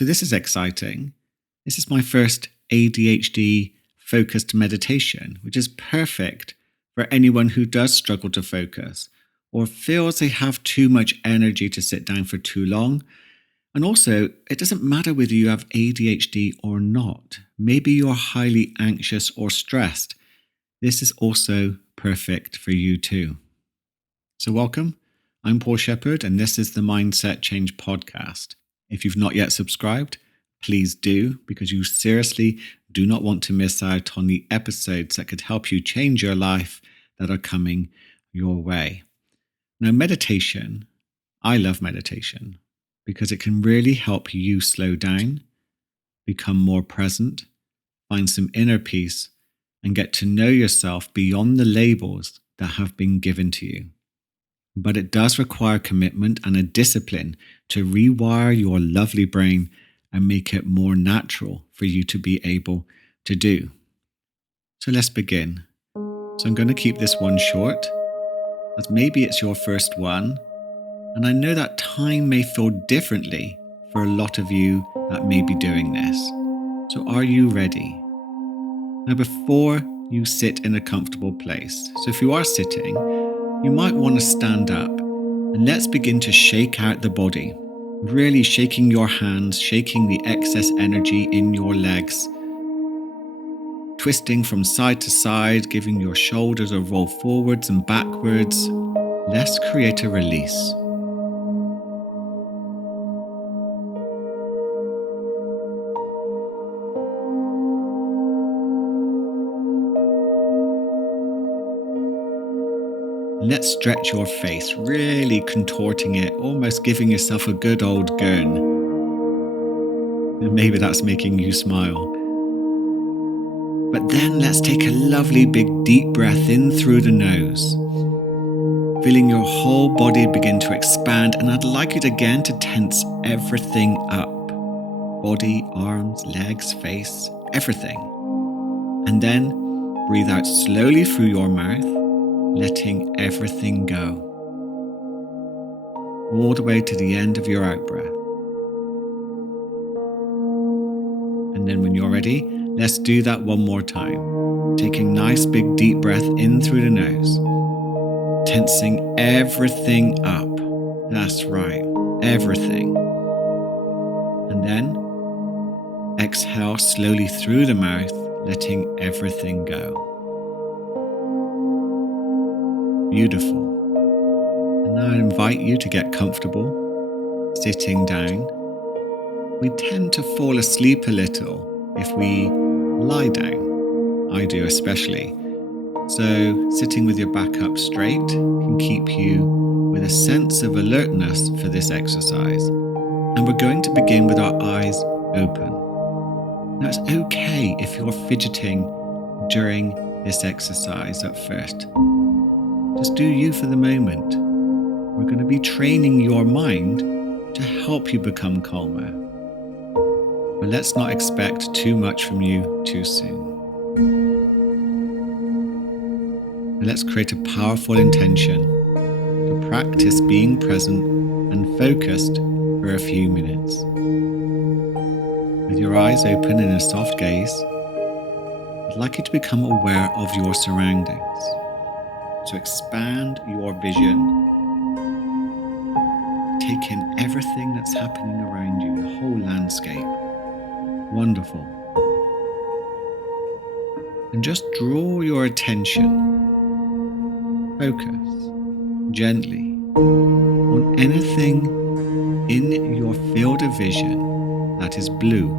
So this is exciting. This is my first ADHD-focused meditation, which is perfect for anyone who does struggle to focus or feels they have too much energy to sit down for too long. And also, it doesn't matter whether you have ADHD or not. Maybe you're highly anxious or stressed. This is also perfect for you too. So welcome. I'm Paul Sheppard, and this is the Mindset Change Podcast. If you've not yet subscribed, please do, because you seriously do not want to miss out on the episodes that could help you change your life that are coming your way. Now, meditation, I love meditation because it can really help you slow down, become more present, find some inner peace, and get to know yourself beyond the labels that have been given to you. But it does require commitment and a discipline to rewire your lovely brain and make it more natural for you to be able to do. So let's begin. So I'm going to keep this one short, as maybe it's your first one, and I know that time may feel differently for a lot of you that may be doing this. So are you ready? Now, before you sit in a comfortable place, so if you are sitting, you might want to stand up, and let's begin to shake out the body, really shaking your hands, shaking the excess energy in your legs, twisting from side to side, giving your shoulders a roll forwards and backwards. Let's create a release. Let's stretch your face, really contorting it, almost giving yourself a good old gurn. And maybe that's making you smile. But then let's take a lovely big deep breath in through the nose, feeling your whole body begin to expand. And I'd like you again to tense everything up. Body, arms, legs, face, everything. And then breathe out slowly through your mouth, letting everything go, all the way to the end of your out-breath. And then when you're ready, let's do that one more time. Taking a nice big deep breath in through the nose, tensing everything up. That's right, everything. And then exhale slowly through the mouth, letting everything go. Beautiful. And now I invite you to get comfortable, sitting down. We tend to fall asleep a little if we lie down. I do especially. So sitting with your back up straight can keep you with a sense of alertness for this exercise. And we're going to begin with our eyes open. Now it's okay if you're fidgeting during this exercise at first. Just do you for the moment. We're going to be training your mind to help you become calmer. But let's not expect too much from you too soon. And let's create a powerful intention to practice being present and focused for a few minutes. With your eyes open in a soft gaze, I'd like you to become aware of your surroundings. So expand your vision, take in everything that's happening around you, the whole landscape. Wonderful. And just draw your attention, focus gently on anything in your field of vision that is blue.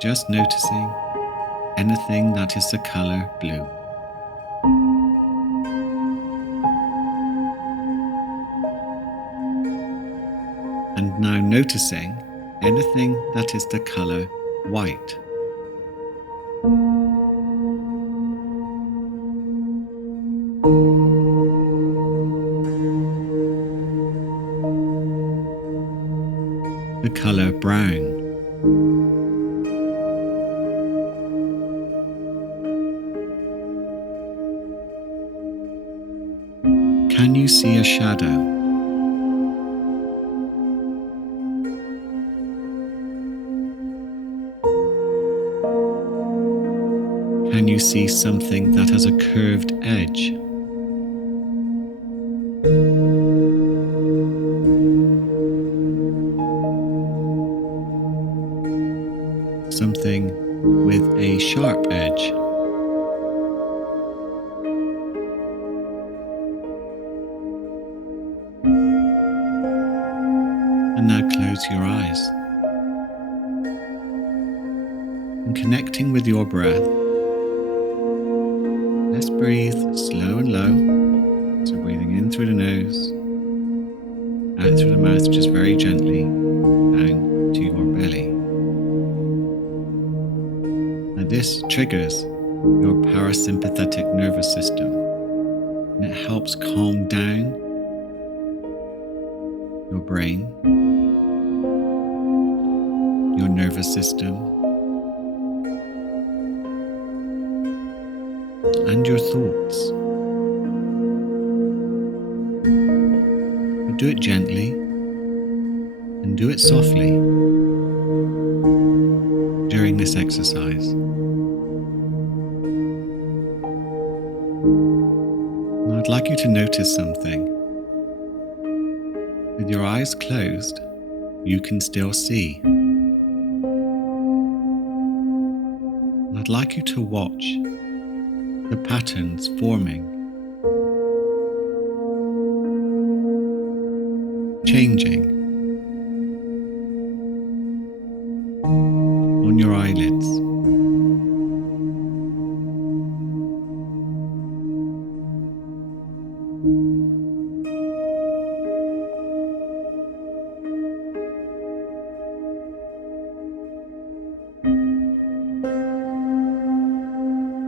Just noticing anything that is the color blue. And now noticing anything that is the color white. The color brown. Can you see a shadow? Can you see something that has a curved edge? Something with a sharp edge? And now close your eyes. And connecting with your breath, let's breathe slow and low. So breathing in through the nose, out through the mouth, just very gently down to your belly. Now this triggers your parasympathetic nervous system, and it helps calm down your brain, your nervous system, and your thoughts. But do it gently and do it softly during this exercise. And I'd like you to notice something. With your eyes closed, you can still see. And I'd like you to watch the patterns forming, changing on your eyelids.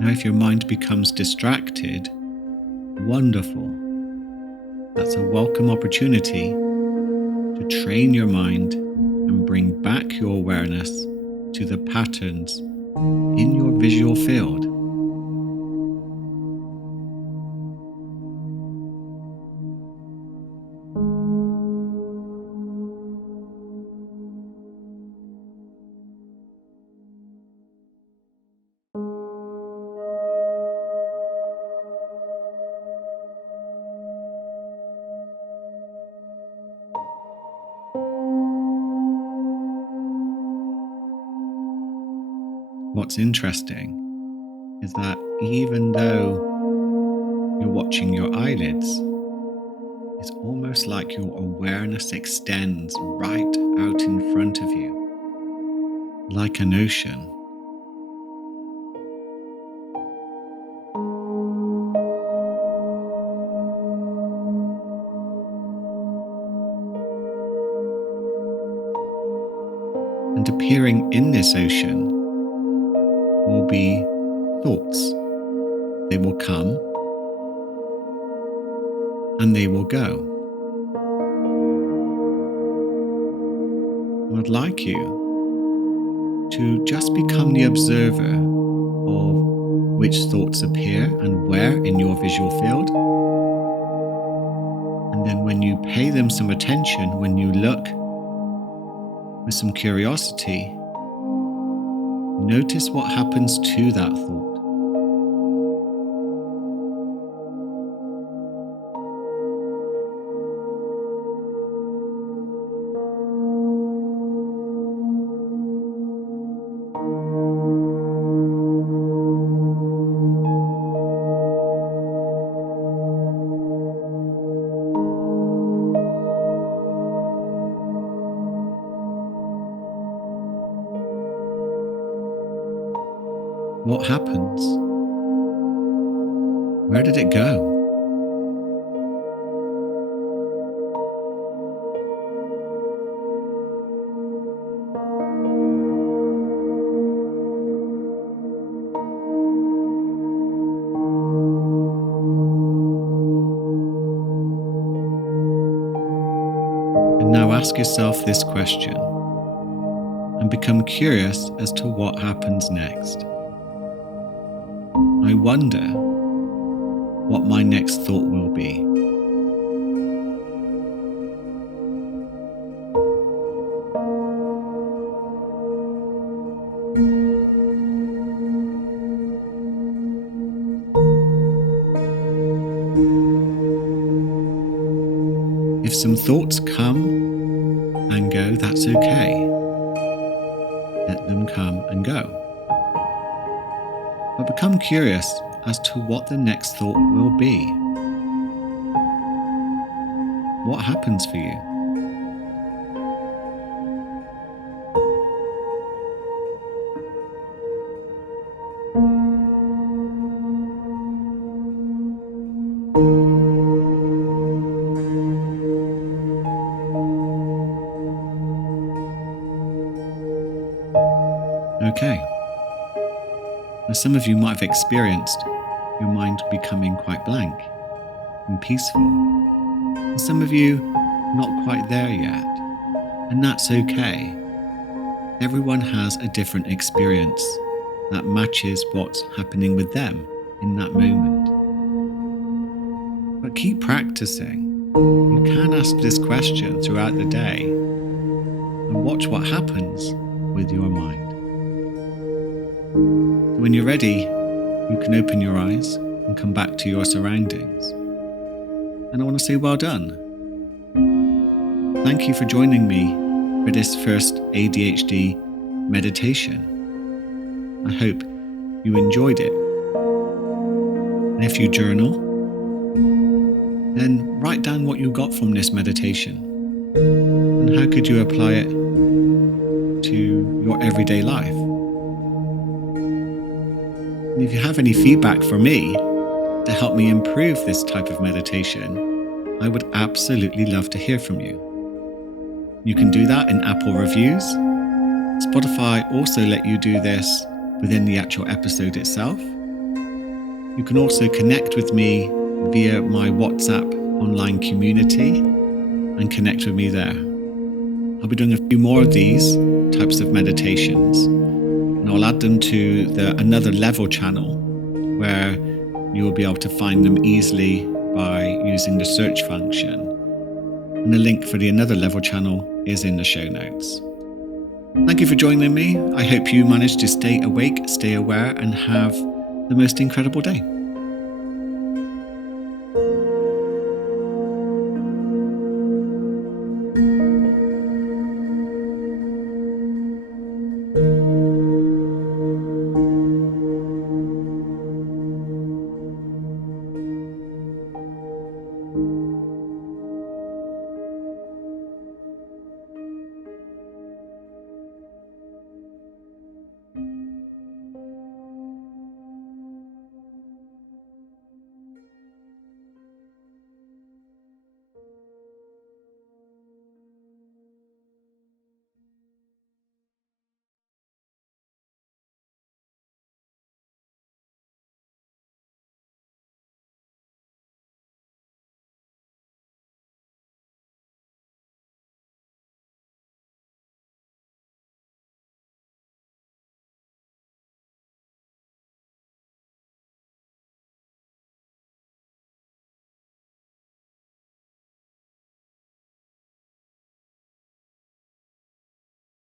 Now, if your mind becomes distracted, wonderful. That's a welcome opportunity to train your mind and bring back your awareness to the patterns in your visual field. What's interesting is that even though you're watching your eyelids, it's almost like your awareness extends right out in front of you, like an ocean. And appearing in this ocean will be thoughts. They will come and they will go. I'd like you to just become the observer of which thoughts appear and where in your visual field. And then when you pay them some attention, when you look with some curiosity, notice what happens to that thought. What happens? Where did it go? And now ask yourself this question and become curious as to what happens next. I wonder what my next thought will be. some thoughts come and go, that's okay. Let them come and go. But become curious as to what the next thought will be. What happens for you? Okay. Now, some of you might have experienced your mind becoming quite blank and peaceful. And some of you not quite there yet. And that's okay. Everyone has a different experience that matches what's happening with them in that moment. But keep practicing. You can ask this question throughout the day and watch what happens with your mind. When you're ready, you can open your eyes and come back to your surroundings. And I want to say well done. Thank you for joining me for this first ADHD meditation. I hope you enjoyed it. And if you journal, then write down what you got from this meditation and how could you apply it to your everyday life. And if you have any feedback for me to help me improve this type of meditation, I would absolutely love to hear from you. You can do that in Apple reviews. Spotify also let you do this within the actual episode itself. You can also connect with me via my WhatsApp online community and connect with me there. I'll be doing a few more of these types of meditations, and I'll add them to the Another Level channel where you will be able to find them easily by using the search function. And the link for the Another Level channel is in the show notes. Thank you for joining me. I hope you manage to stay awake, stay aware, and have the most incredible day.